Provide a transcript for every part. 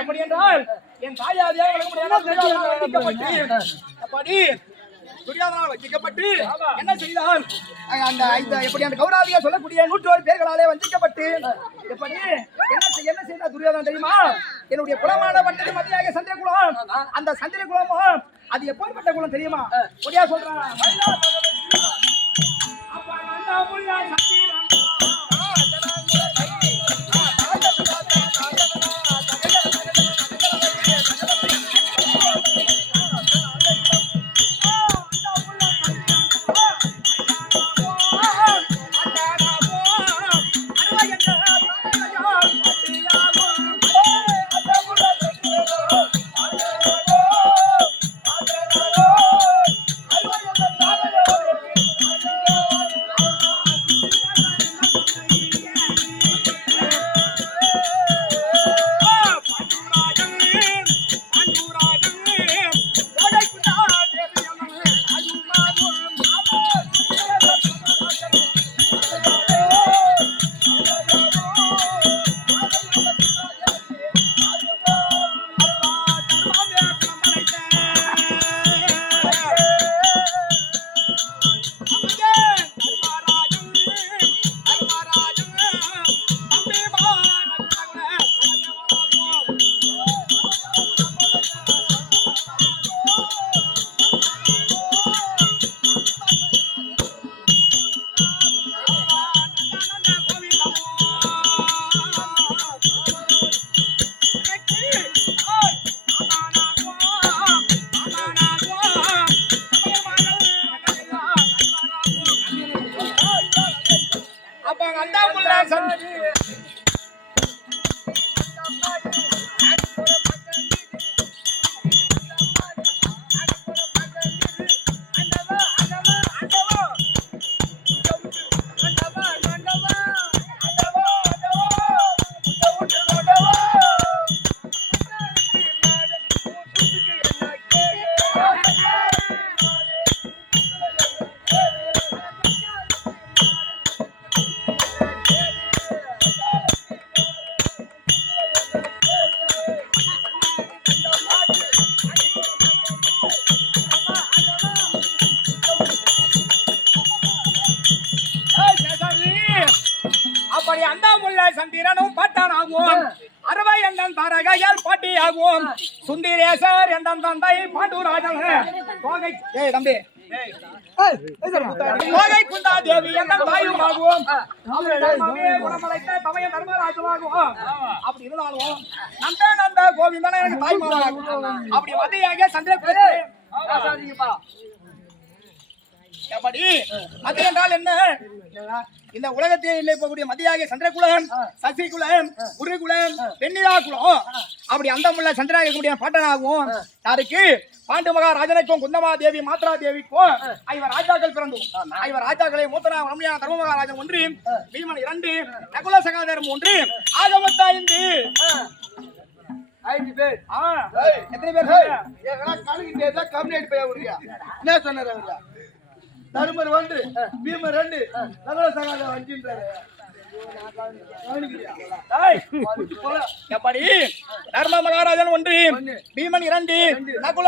எப்படி என்றால் என் தாயாதியாக துரியோதனால் வஞ்சிக்கப்பட்டு என்ன செய்தால் அந்த எப்படி அந்த கௌரவியா சொல்லக்கூடிய 101 பேர்களாலே வஞ்சிக்கப்பட்டு எப்படி என்ன செய்தார் துரியோதனன் தெரியுமா? என்னுடைய குலமான பட்டது மதியாக சந்திர குலம். அந்த சந்திர குலமும் அது எப்பேற்பட்ட குலம் தெரியுமா? ஒடியா சொல்றான் சந்திரனும் பாட்டானாகும் அறுவை எந்தன் தாரகையால் பாட்டியாகும் சுந்தரேசர் எந்தன் தந்தை பாண்டுராஜன் தோகை தம்பி தோகை குந்தா தேவி எந்தன் தாயுமாகும் குணமலைத்த தமைய தர்மராஜமாகும். அப்படி இருந்தாலும் நந்த கோவிந்தன் எனக்கு தாய்மாவாகும். அப்படி மதியாக சந்திர எப்படி மதி என்றால் என்ன? இந்த உலகத்தில் இல்லை போகக்கூடிய மதியாக சந்திரகுலம், சசிகுலம், குருகுலம், வெண்ணிலா குலம். அப்படி அந்த முள்ள சந்திரா இருக்கக்கூடிய பாட்டனாகவும் யாருக்கு? பாண்டு மகாராஜனுக்கும் குந்தமா தேவி மாத்ரா தேவிக்கும் 5 ராஜாக்கள் பிறந்தோம். 5 ராஜாக்களை மூத்தனா ரம்யா தர்ம மகாராஜன் 1, பீமன் 2, நகுல சகாதேவன் 3, ஆக மொத்தம் 5 பேர். எத்தனை பேர்? கம்யூனிட்டி போய் விடுறியா? என்ன சொன்னாரு? தருமர் 1, பீமர் 2, நகுல சகாதேவன் 5ன்றாரு. எப்படி? தர்ம மகாராஜன் 1, பீமன் 2, நகுல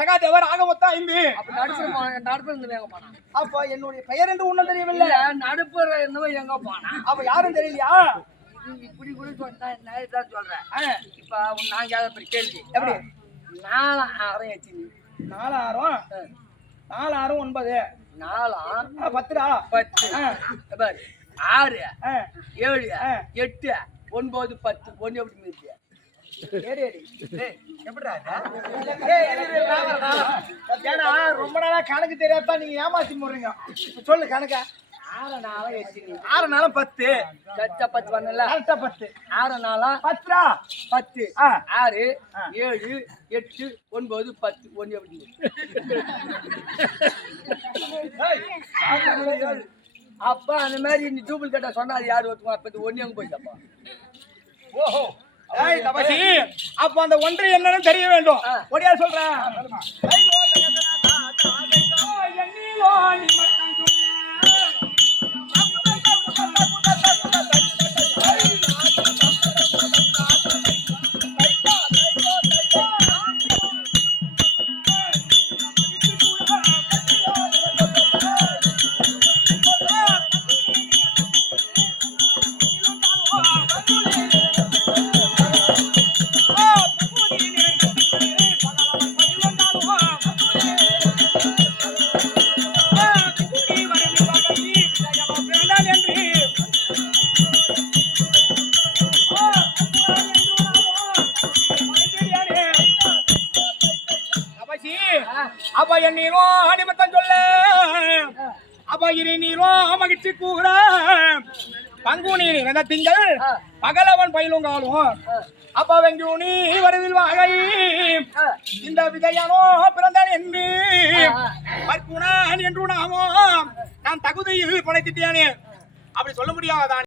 சகாதேவர் ஆக மொத்தம் 5. அப்ப என்னுடைய பெயர் என்று ஒண்ணும் தெரியவில்லை. நடுப்புற என்னவோ எங்க போனா அப்ப யாரும் தெரியலையா? இப்படி கூட சொன்னா சொல்றேன். இப்ப நான் கேள்வி எப்படி? 4 6 எச்சினி 4 6 4 6 9 4 10 10 6 7 8 9 10 1 எப்படி மீதி? ரொம்ப நாளா கணக்கு தெரியாதான் நீங்க ஏமாத்தி போடுறீங்க. சொல்லு கணக்க. 6 4 8 6 4 10 10 வரல 10 10 6 4 10 10 6 7 8 9 10 1 எப்படி? அப்ப அந்த மாதிரி நீ டூபிள் கட்ட சொன்னா யாரு ஒருத்தவங்க அப்ப 1 எங்க போயிட்டப்பா? ஓஹோ தபசி அப்ப அந்த 1 என்னன்னு தெரிய வேண்டும். ஒடியா சொல்றேன். என் நீரோ நிமித்தம் சொல்ல அப்ப இனி நீரோ மகிழ்ச்சி கூற பங்குனி நிறந்த திங்கள் பகலவன் பயிலுங்காலும் அப்ப வெங்கூனி வருதில் வாகை இந்த விஜயனோ பிறந்தான் என்று பற்குணான் என்று நாமோ நான் தகுதியில் படைத்திட்டேனே அப்படி சொல்ல முடியாதான்.